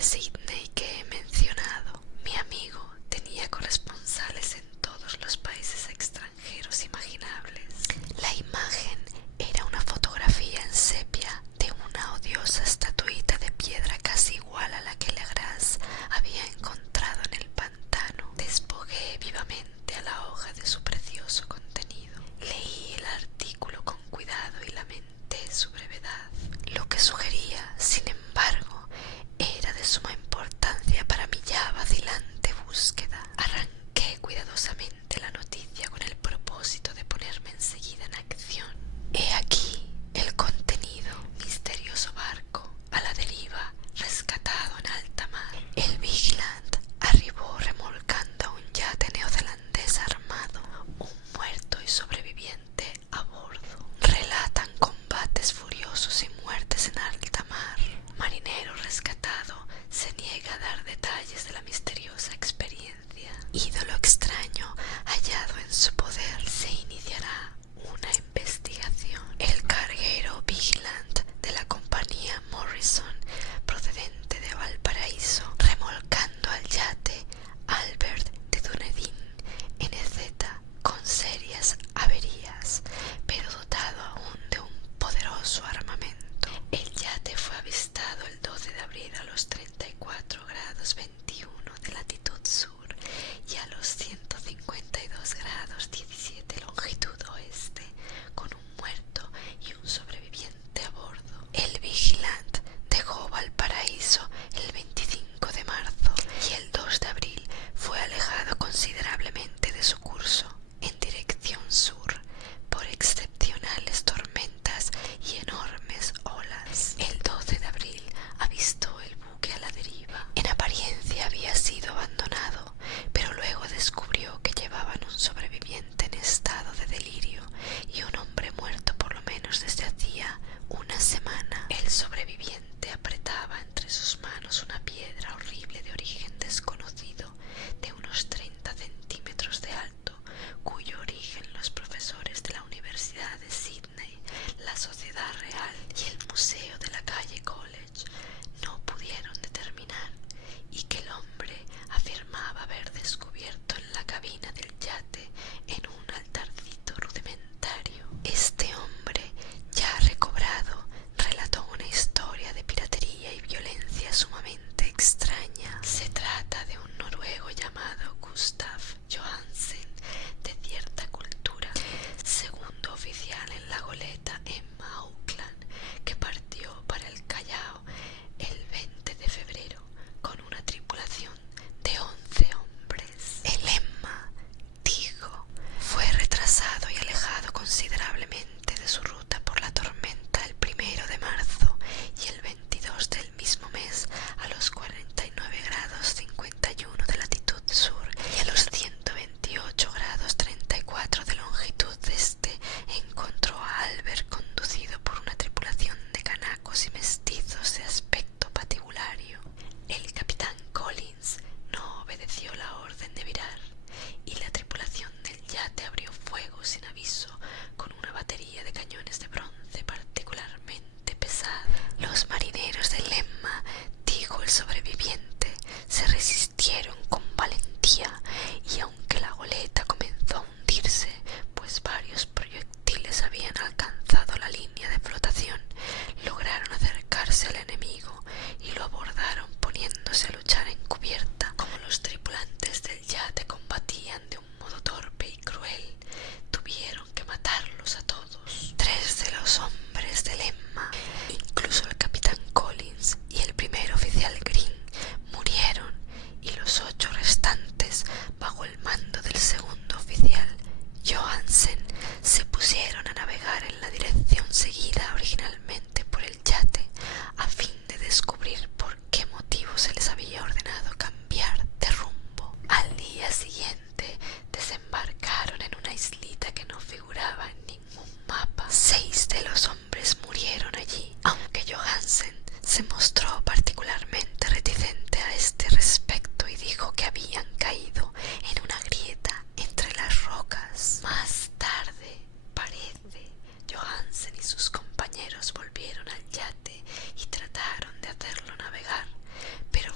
de Sydney que he mencionado, mi amigo tenía corresponsales en todos los países extranjeros imaginables. La imagen era una fotografía en sepia de una odiosa estatuita de piedra casi igual a la que Legras había encontrado en el pantano. Despogué vivamente a la hoja de su precioso contenido. Leí el artículo con cuidado y lamenté su brevedad. Lo que sugería, sin embargo, era de suma importancia para mi ya vacilante búsqueda. Arranqué cuidadosamente la noticia con el propósito de ponerme enseguida en acción. He aquí el contenido: misterioso barco a la deriva, rescatado en alta mar. El Vigilant arribó remolcando a un yate neozelandés armado, un muerto y sobreviviente a bordo. Relatan combates furiosos y muertes en alta mar. Marinero rescatado se niega a dar detalles de la misteriosa experiencia. Ídolo extraño hallado en su poder. Se iniciará una investigación. El carguero Vigilant de la compañía Morrison, procedente de Valparaíso, remolcando al yate Albert de Dunedin, NZ, con serias averías, pero dotado aún de un poderoso armamento. El yate fue avistado el 12 de abril a los 34 grados 21 de latitud sur y a los 152 grados 17 longitud oeste, con un muerto y un sobreviviente a bordo. El Vigilant dejó Valparaíso el 25 de marzo y el 2 de abril fue alejado considerablemente de su curso en dirección sur por excepcionales tormentas y enormes olas. El 12 de abril avistó el buque a la deriva. En apariencia había sido abandonado, pero luego descubrió que llevaban un sobreviviente en estado de delirio y un hombre muerto por lo menos desde hacía una semana. El sobreviviente apretaba entre sus manos una piedra horrible de origen desconocido, de unos 30 centímetros de alto, cuyo origen los profesores de la Universidad de Sydney, la Sociedad Real y el Museo de la calle College no pudieron determinar, y que el hombre afirmaba haber descubierto en la cabina del yate en un altarcito rudimentario. Este hombre, ya recobrado, relató una historia de piratería y violencia sumamente extraña. Se trata de un noruego llamado Gustav Johansen, de cierta cultura, segundo oficial en la goleta Emma Auckland, que partió para el Callao el 20 de febrero con una tripulación de 11 hombres. El Emma, digo, fue retrasado y alejado considerablemente de su ruta por la tormenta el 1 de marzo y el 22 del mismo mes a los 49 grados 51 de latitud sur y a los 128 grados 34 de longitud este encontró a Albert conducido por una tripulación de canacos y mestizos de aspecto patibulario. El capitán Collins no obedeció la orden de virar y la tripulación del yate abrió fuego sin aviso con una batería de cañones de bronce particularmente pesada. Los marineros del Emma, dijo el sobreviviente, se resistieron con valentía y aunque la goleta comenzó a hundirse, pues varios proyectiles habían alcanzado la línea de flotación, lograron acercarse al enemigo y lo abordaron poniéndose a luchar en cubierta. Como los tripulantes del yate combatían de un modo torpe y cruel, tuvieron que matarlos a todos. 3 de los hombres del Emma, incluso el capitán Collins y el primer oficial Green, murieron, y los 8 restantes, bajo el mando del segundo oficial Johansen, se pusieron a navegar en la dirección seguida originalmente por el yate, a fin de descubrir por qué motivo se les había ordenado cambiar de rumbo. Al día siguiente desembarcaron en una islita que no figuraba en ningún mapa. 6 de los hombres murieron allí, aunque Johansen se mostró particularmente reticente a este respecto y dijo que habían caído en una grieta entre las rocas. Más tarde, parece, Johansen y sus compañeros volvieron al yate y trataron de hacerlo navegar, pero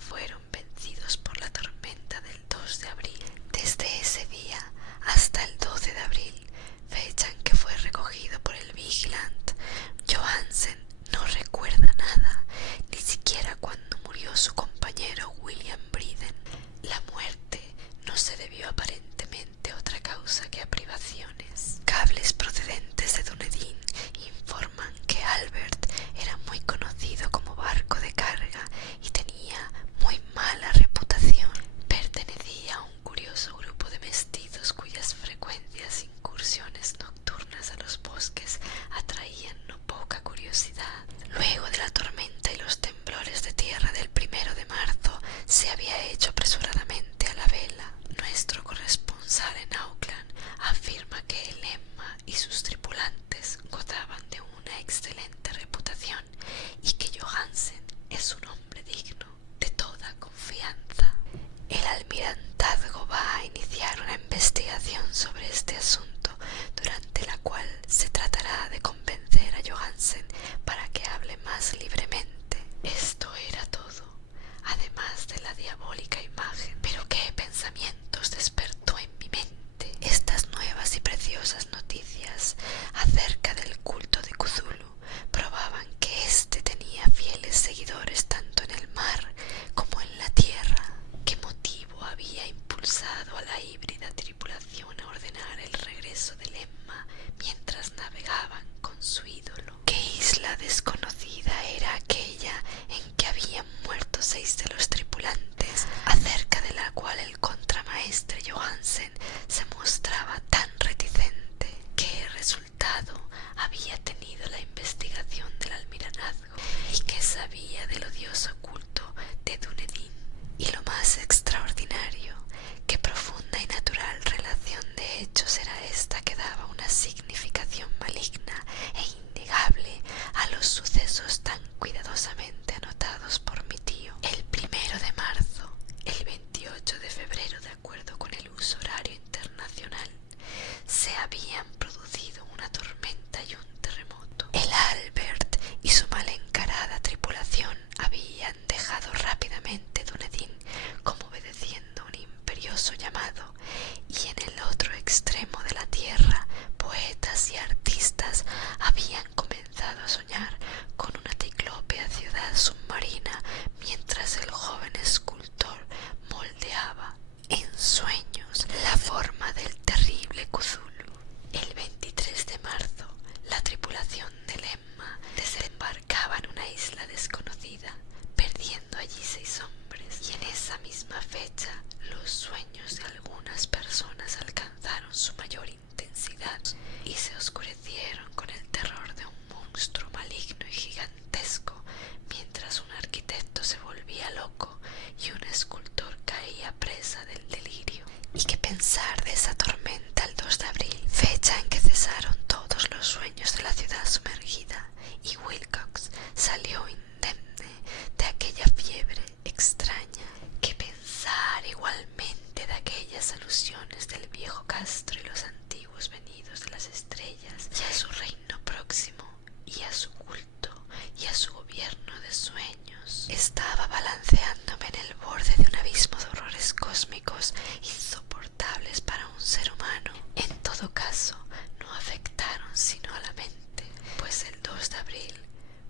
Estaba balanceándome en el borde de un abismo de horrores cósmicos insoportables para un ser humano. En todo caso, no afectaron sino a la mente, pues el 2 de abril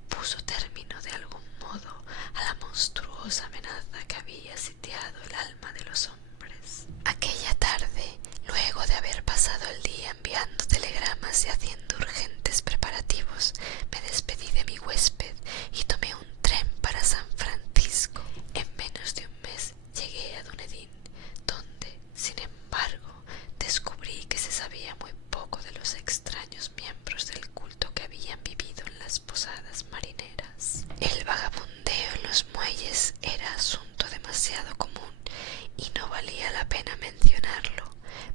puso término de algún modo a la monstruosa amenaza que había sitiado el alma de los hombres. Aquella tarde, luego de haber pasado el día enviando telegramas y haciendo urgentes preparativos, me despedí de mi huésped y tomé un tren para San Francisco. En menos de un mes llegué a Dunedin, donde, sin embargo, descubrí que se sabía muy poco de los extraños miembros del culto que habían vivido en las posadas marineras. El vagabundeo en los muelles era asunto demasiado común y no valía la pena mencionarlo,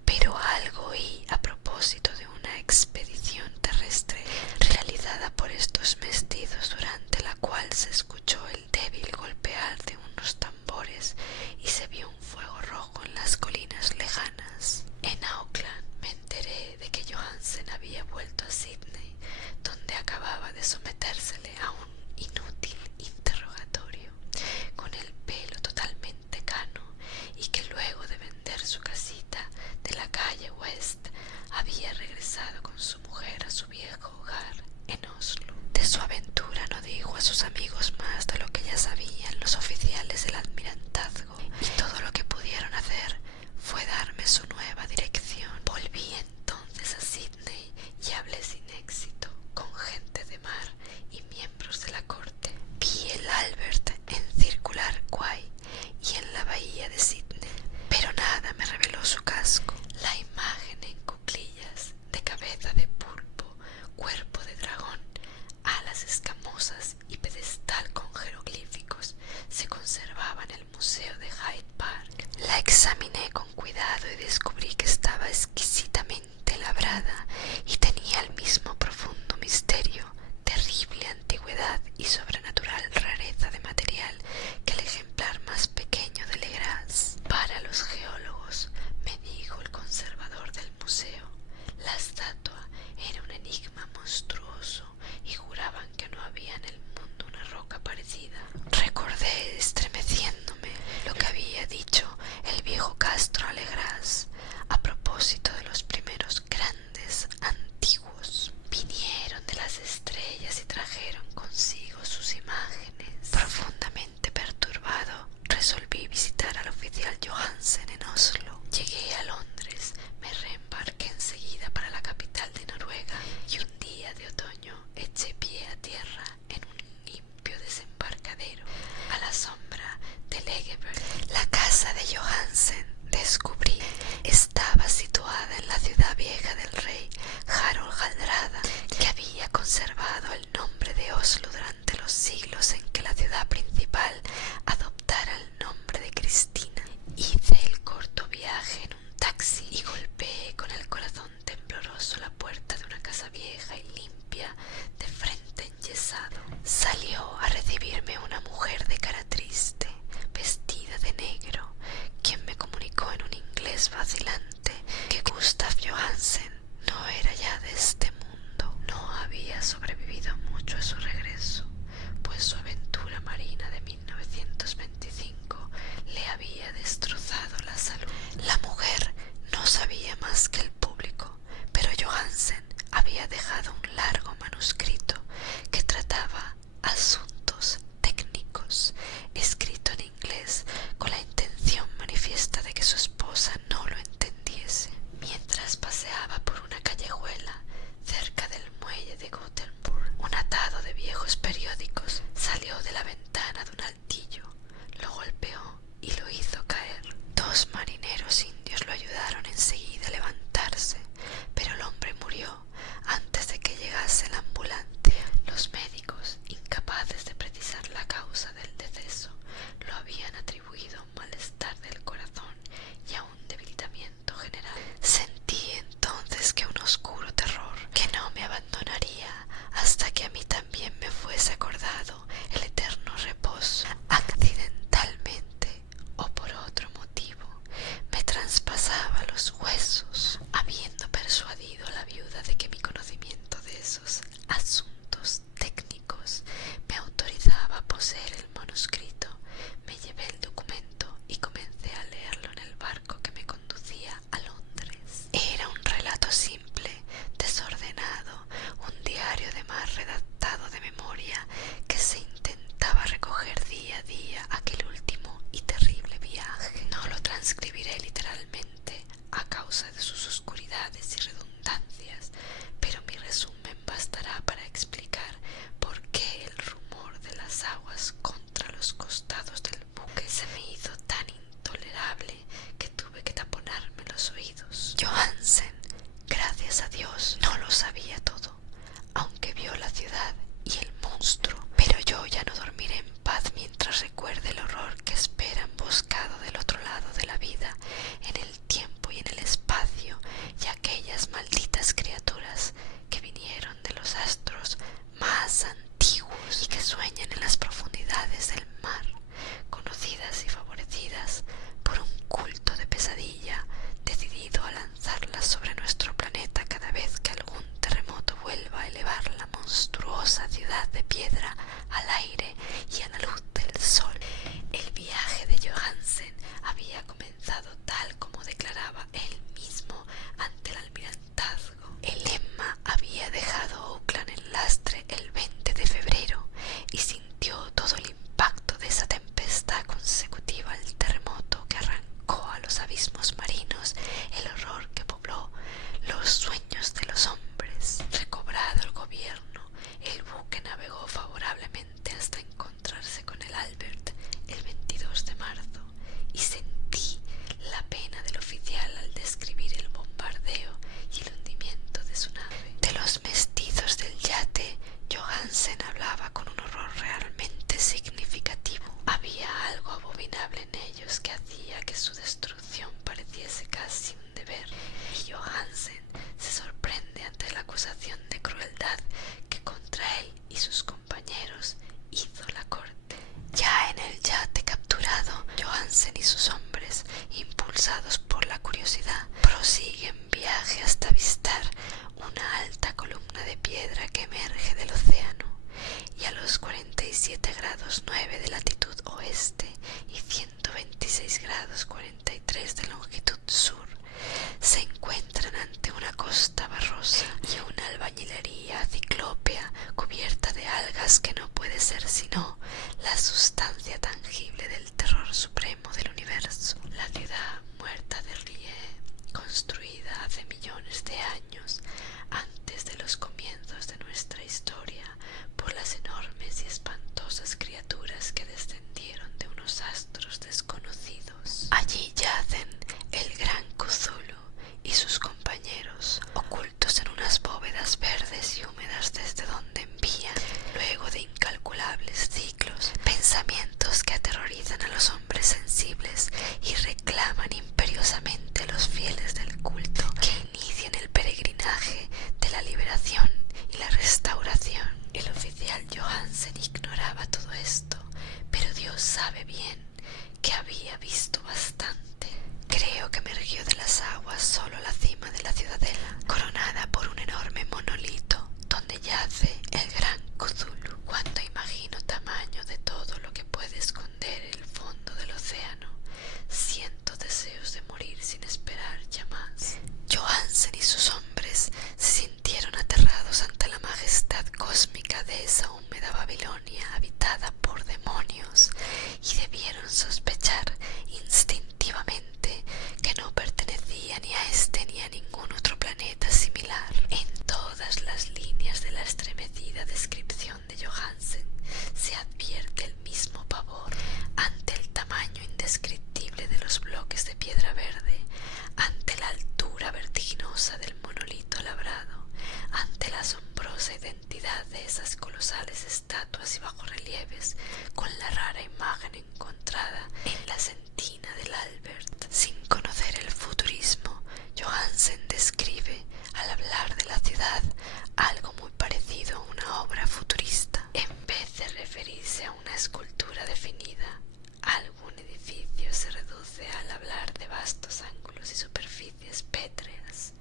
pero algo oí a propósito de una expedición terrestre realizada por estos mestizos, durante la cual se escuchó el débil golpear de unos tambores y se vio un fuego rojo en las colinas lejanas. En Auckland me enteré de que Johansen había vuelto a Sydney, donde acababa de sometérsele a un inútil interrogatorio, con el pelo totalmente cano, y que luego de vender su casita de la calle West había regresado con su mujer a su viejo hogar en Oslo. De su aventura no dijo a sus amigos más de lo que ya sabían los oficiales del almirantazgo, y todo lo que pudieron hacer fue darme su nueva dirección. Volví entonces a Sydney y hablé sin éxito con gente de mar y miembros de la corte. Vi el Albert en Circular Quay y en la bahía de Sydney, pero nada me reveló su casco. La imagen en cuclillas de cabeza de pulpo, cuerpo de dragón, alas escamosas y pedestal con jeroglíficos se conservaba en el Museo de Hyde Park. La examiné con cuidado y descubrí que estaba exquisitamente labrada y tenía el mismo profundo misterio, terrible antigüedad y sobrenatural rareza de material que el ejemplar más pequeño de Legras. Para los geólogos, me dijo el conservador del museo, la estatua era un enigma monstruoso y juraban que no había en el mundo una roca parecida. Recordé, estremeciéndome, lo que había dicho el viejo Castro a Legras a propósito de los primeros grandes bañan en las profundidades del mar, conocidas y favorecidas por un culto de pesadilla decidido a lanzarlas sobre nuestro planeta cada vez que algún terremoto vuelva a elevar la monstruosa ciudad de piedra al aire y a la luz del sol. El viaje de Johansen había comenzado tal como declaraba él mismo ante el almirantazgo. El Emma había dejado Auckland en lastre el 20 de febrero y sintió todo el impacto de esa tempestad consecutiva al terremoto que arrancó a los abismos marinos el horror que pobló los sueños de los hombres. Recobrado el gobierno, el buque navegó favorablemente hasta encontrarse con el Albert el 22 de marzo y sentí la pena del oficial al describir el bombardeo y el hundimiento de su nave. De los mestizos del yate, Johansen hablaba con un horror realmente significativo. Había algo abominable en ellos que hacía que su destrucción pareciese casi un deber, y Johansen se sorprende ante la acusación de crueldad que contra él y sus compañeros hizo la corte. Ya en el yate capturado, Johansen y sus hombres, impulsados por la curiosidad, prosiguen viaje hasta avistar una alta columna de piedra que emerge del océano, y a los 47 grados 9 de latitud oeste y 126 grados 43 de longitud sur se encuentran ante una costa barrosa y una albañilería ciclópea cubierta de algas que no puede ser sino la sustancia tangible del terror supremo del universo. La ciudad muerta de Rie, construida hace millones de años antes de los comienzos de nuestra historia por las enormes y espantosas criaturas que descendieron de unos astros desconocidos. Allí yacen el gran Cthulhu y sus compañeros, ocultos en unas bóvedas verdes y húmedas desde donde envían, luego de incalculables ciclos, pensamientos que aterrorizan a los hombres sensibles y reclaman imperiosamente a los fieles del culto que inician el peregrinaje de la liberación y la restauración. El oficial Johansen ignoraba todo esto, pero Dios sabe bien que había visto bastante. Creo que emergió de las aguas solo a la cima de la ciudadela, coronada por un enorme monolito donde yace el gran Cthulhu. Cuando imagino tamaño de todo lo que puede esconder el fondo del océano, siento deseos de morir sin esperar ya más. Johansen y sus hombres se sintieron aterrados ante la majestad cósmica de esa húmeda Babilonia habitada por demonios y debieron sospechar instintivamente que no pertenecía ni a este ni a ningún otro planeta similar. En todas las líneas de la estremecida descripción de Johansen se advierte el mismo pavor ante el tamaño indescriptible de los bloques de piedra verde, ante la altura vertiginosa del monolito labrado, ante la asombrosa identidad de esas colosales estatuas y bajorrelieves, con la rara imagen encontrada en la sentina del Albert. Sin conocer el futurismo, Johansen describe, al hablar de la ciudad, algo muy parecido a una obra futurista. En vez de referirse a una escultura definida, algún edificio se reduce al hablar de vastos ángulos y superficies pétreas,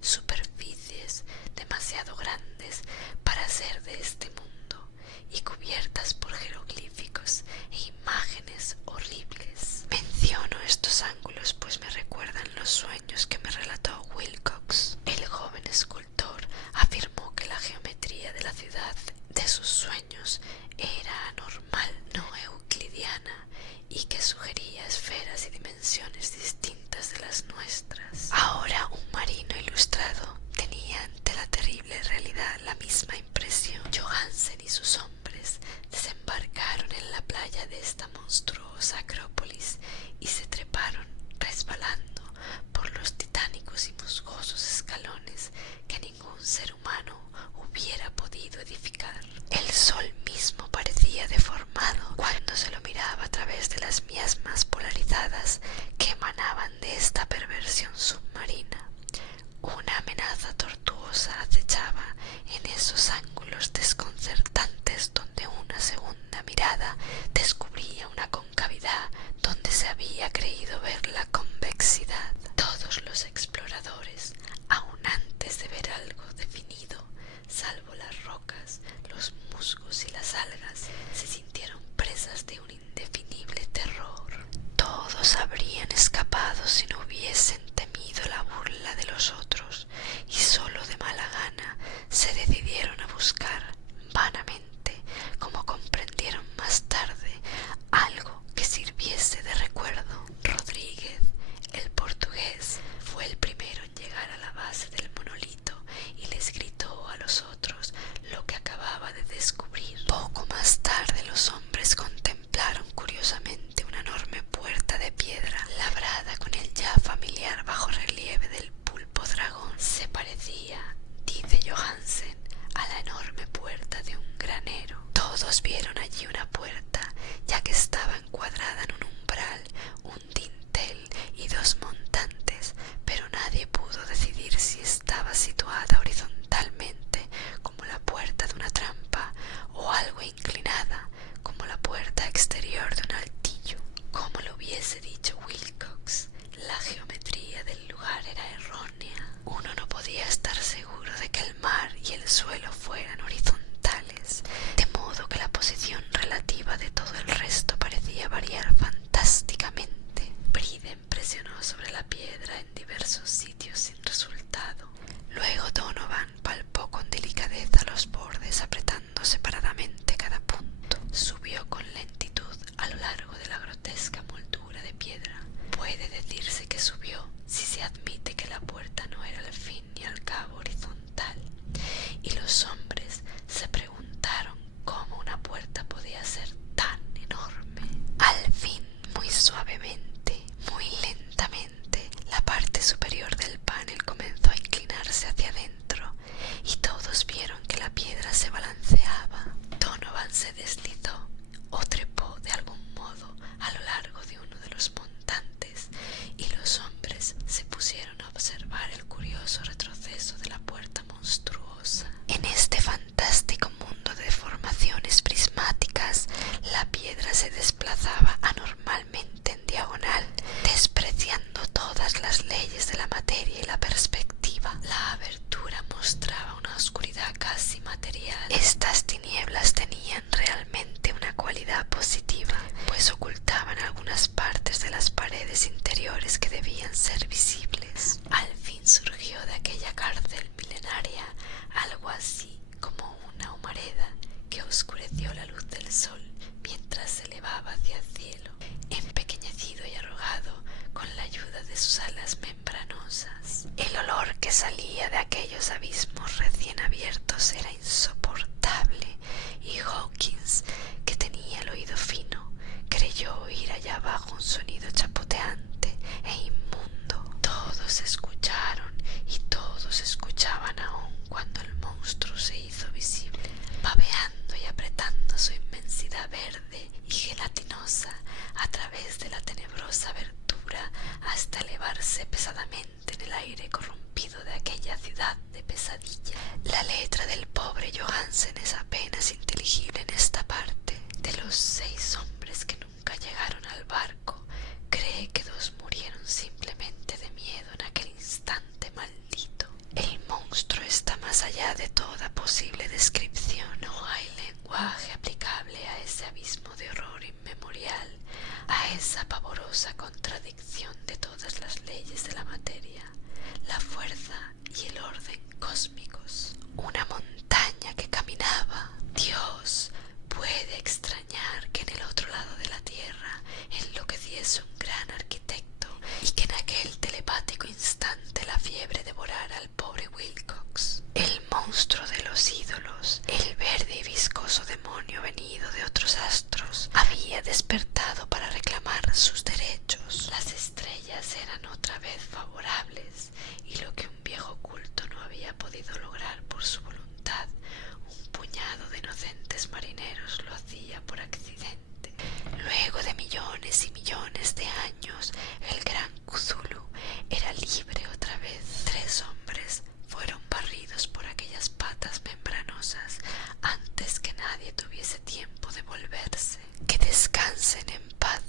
superficies demasiado grandes para ser de este mundo y cubiertas por jeroglíficos e imágenes horribles. Menciono estos ángulos pues me recuerdan los sueños que me relató Wilcox. El joven escultor afirmó que la geometría de la ciudad de sus sueños era anormal, no euclidiana, y que sugería esferas y dimensiones distintas de creído ver la convexidad. Todos los exploradores, aun antes de ver algo definido, salvo las rocas, los musgos y las algas, se sintieron presas de un indefinible terror. Todos habrían escapado si no hubiesen temido la burla de los otros, y solo de mala gana se decidieron a buscar vanamente, como comprendieron más tarde, algo que sirviese de recuerdo. Rodríguez, el portugués, fue el primero en llegar a la base del monolito y les gritó a los otros lo que acababa de descubrir. Poco más tarde los hombres contemplaron curiosamente una enorme puerta de piedra labrada con el ya familiar bajorrelieve del pulpo dragón. Se parecía, dice Johansen, a la enorme puerta de un granero. Todos vieron allí una puerta, ya que estaba encuadrada en un umbral, un dintel y dos montantes, pero nadie pudo decidir si estaba situada horizontalmente, como la puerta de una trampa, o algo inclinada, como la puerta exterior de un altillo. Como lo hubiese dicho Wilcox, la geometría del lugar era errónea. Uno no podía estar seguro de que el mar y el suelo fueran horizontales, de modo que la posición relativa de todo el resto parecía variar fantásticamente. Briden presionó sobre la piedra en diversos sitios sin resultado. Luego Donovan palpó con delicadeza los bordes, apretando separadamente cada punto. Subió con lentitud a lo largo de la grotesca moldura de piedra. Puede decirse que subió si se admite que la puerta no era al fin y al cabo horizontal, y los hombres se preguntaron cómo una puerta podía ser tan enorme. Al fin, muy suavemente, muy lentamente, la parte superior del panel comenzó a inclinarse hacia adentro y todos vieron que la piedra se balanceaba. Donovan se deslizó o trepó de algún modo a lo largo de uno de los montantes y los hombres se pusieron a observar el curioso retroceso de la puerta monstruosa. En este fantástico mundo de deformaciones prismáticas, la piedra se desplazaba anormalmente en diagonal, despreciando todas las leyes de la materia y la perspectiva. La abertura mostraba una oscuridad casi material. Estas tinieblas tenían realmente una cualidad positiva, pues ocultaban algunas partes de las paredes interiores que debían ser visibles. Al fin surgió de aquella cárcel milenaria algo así como una humareda que oscureció la luz del sol mientras se elevaba hacia el cielo, empequeñecido y arrugado con la ayuda de sus alas membranosas. El olor que salía de aquellos abismos recién abiertos era insoportable, y Hawkins, que tenía el oído fino, creyó oír allá abajo un sonido chapoteante e inmundo. Todos escucharon y todos escuchaban aún cuando el monstruo se hizo visible, babeando y apretando su inmensidad verde y gelatinosa a través de la tenebrosa abertura hasta elevarse pesadamente en el aire corrompido de aquella ciudad de pesadilla. La letra del pobre Johansen es apenas inteligible en esta parte. De los 6 hombres que nunca llegaron al barco, cree que 2 murieron simplemente de miedo en aquel instante maldito. El monstruo está más allá de toda posible descripción. No hay lenguaje aplicable a ese abismo de horror inmemorial, a esa pavorosa contradicción de todas las leyes de la materia, la fuerza y el orden cósmicos. Una montaña que caminaba. Dios, puede extrañar que en el otro lado de la tierra enloqueciese un gran arquitecto y que en aquel telepático instante la fiebre devorara al pobre Wilcox. El monstruo de los ídolos, el verde y viscoso demonio venido de otros astros, había despertado para reclamar sus derechos. Las estrellas eran otra vez favorables, y lo que un viejo culto no había podido lograr por su voluntad, un puñado de inocentes marineros lo hacía por accidente. Luego de millones y millones de años, el gran Cthulhu era libre otra vez. 3 hombres fueron barridos por aquellas patas membranosas antes que nadie tuviese tiempo de volverse. Que descansen en paz,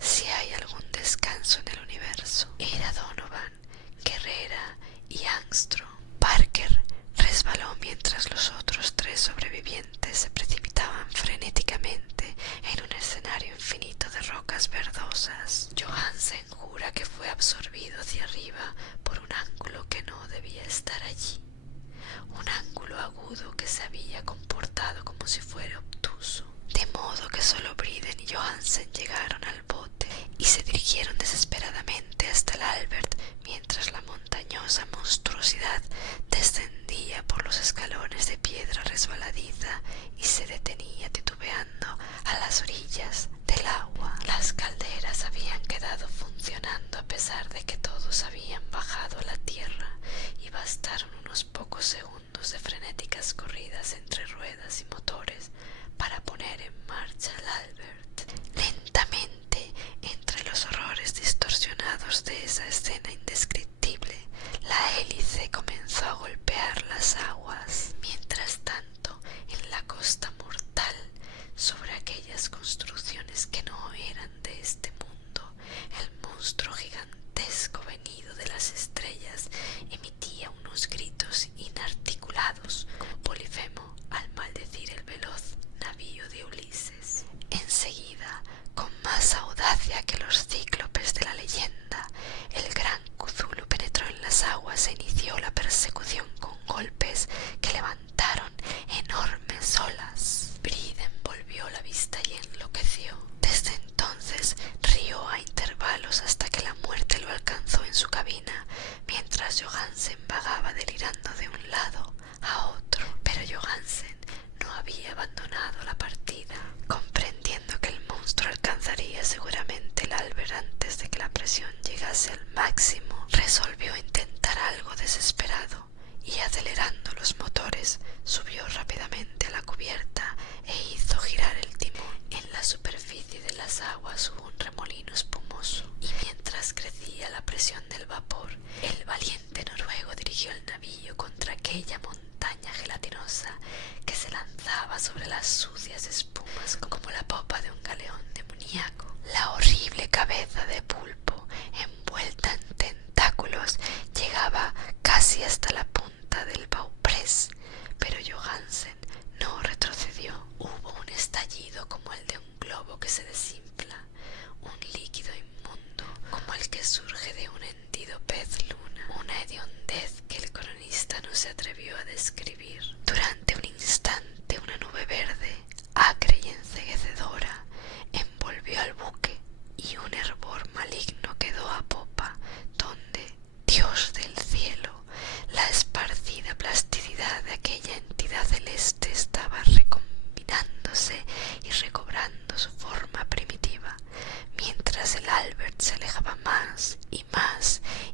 si hay hay algún descanso en el universo. Era Donovan, Guerrera y Armstrong. Parker resbaló mientras los otros 3 sobrevivientes se precipitaban frenéticamente en un escenario infinito de rocas verdosas. Johansen jura que fue absorbido hacia arriba por un ángulo que no debía estar allí. Un ángulo agudo que se había comportado como si fuera obtuso. De modo que solo Briden y Johansen llegaron al bote y se dirigieron desesperadamente hasta el Albert mientras la montañosa monstruosidad descendía por los escalones de piedra resbaladiza y se detenía titubeando a las orillas del agua. Las calderas habían quedado funcionando a pesar de que todos habían bajado a la tierra y bastaron unos pocos segundos de frenéticas corridas entre ruedas y motores para poner en marcha el Albert. Lentamente, entre los horrores distorsionados de esa escena indescriptible, la hélice comenzó a golpear las aguas. Mientras tanto, en la costa mortal, sobre aquellas construcciones que no eran de este mundo, el monstruo gigantesco venido de las estrellas emitía unos gritos inarticulados como Polifemo al maldecir el veloz navío de Ulises. Enseguida, con más audacia que los cíclopes de la leyenda, el gran Cthulhu penetró en las aguas e inició la persecución con golpes que levantaron enormes olas. Briden volvió la vista y enloqueció. Desde entonces rió a intervalos hasta que la muerte lo alcanzó en su cabina, mientras Johansen vagaba delirando de un lado a otro. Pero Johansen no había abandonado la partida. Comprendiendo que el monstruo alcanzaría seguramente el Albert antes de que la presión llegase al máximo, resolvió intentar algo desesperado y, acelerando los motores, subió rápidamente a la cubierta e hizo girar el timón. En la superficie de las aguas hubo un remolino espumoso y mientras crecía la presión del vapor, el valiente noruego dirigió el navío contra aquella montaña gelatinosa que se lanzaba sobre las sucias espumas como la popa de un galeón demoníaco. La horrible cabeza de pulpo, envuelta en tentáculos, llegaba casi hasta la punta del bauprés, pero Johansen no retrocedió. Hubo un estallido como el de un globo que se desinfla, un líquido inmundo como el que surge de un hendido pez luna, una hediondez que el cronista no se atrevió a describir. Durante un instante una nube verde, acre y enceguecedora, envolvió al buque y un hervor maligno quedó a popa, donde, Dios del cielo, la esparcida plasticidad de aquella entidad celeste estaba recombinándose y recobrando su forma primitiva, mientras el Albert se alejaba más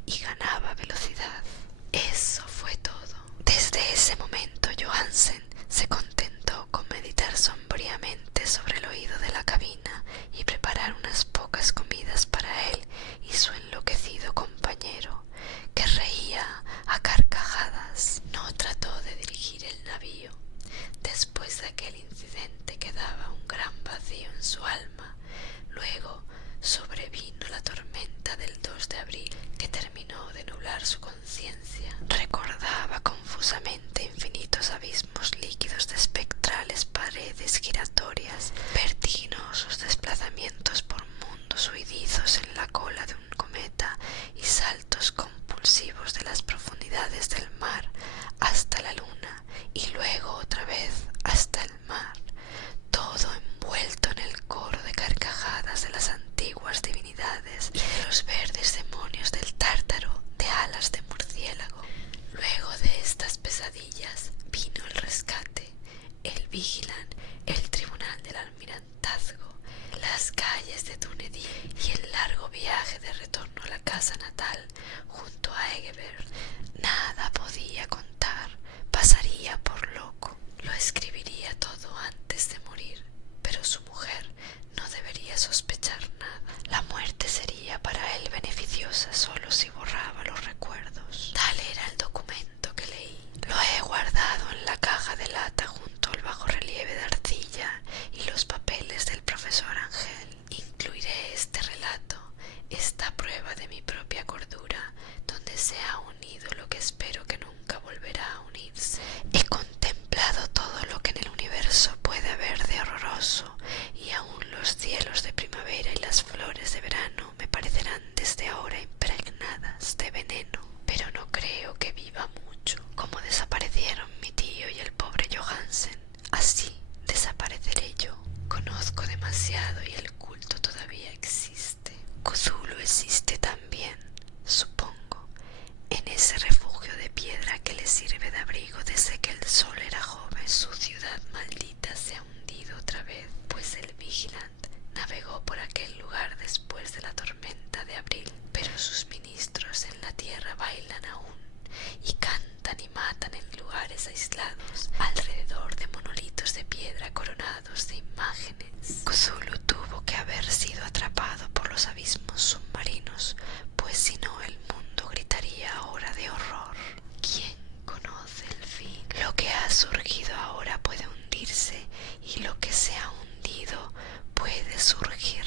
y ganaba velocidad. Eso fue todo. Desde ese momento Johansen se contentó con meditar sombríamente sobre el oído de la cabina y preparar unas pocas comidas para él y su enloquecido compañero, que reía a carcajadas. No trató de dirigir el navío. Después de aquel incidente quedaba un gran vacío en su alma. Luego sobrevino la tormenta del 2 de abril que terminó de nublar su conciencia. Recordaba confusamente infinitos abismos líquidos de espectrales paredes giratorias, vertiginosos desplazamientos por mundos huidizos en la cola de un cometa y saltos compulsivos de las profundidades del mar hasta la luna y luego otra vez hasta el mar, todo envuelto en el coro de carcajadas de las antiguas divinidades y de los verdes demonios del Tártaro de alas de murciélago. Luego de estas pesadillas vino el rescate, el Vigilan, el tribunal del almirantazgo, las calles de Dunedin y el largo viaje de retorno a la casa natal junto a Egebert. Nada podía contar, pasaría por loco, lo escribiría todo antes de morir, pero su mujer no debería sospechar nada. La muerte sería para él beneficiosa solo si borraba los recuerdos. Tal era el documento que leí. Lo he guardado en la caja de lata junto al bajorrelieve de arcilla y los papeles del profesor Angel. Incluiré este relato Vigilant navegó por aquel lugar después de la tormenta de abril, pero sus ministros en la tierra bailan aún y cantan y matan en lugares aislados, alrededor de monolitos de piedra coronados de imágenes. Cthulhu tuvo que haber sido atrapado por los abismos submarinos, pues si no el mundo gritaría ahora de horror. ¿Quién conoce el fin? Lo que ha surgido ahora puede hundirse, y lo que se ha hundido puede surgir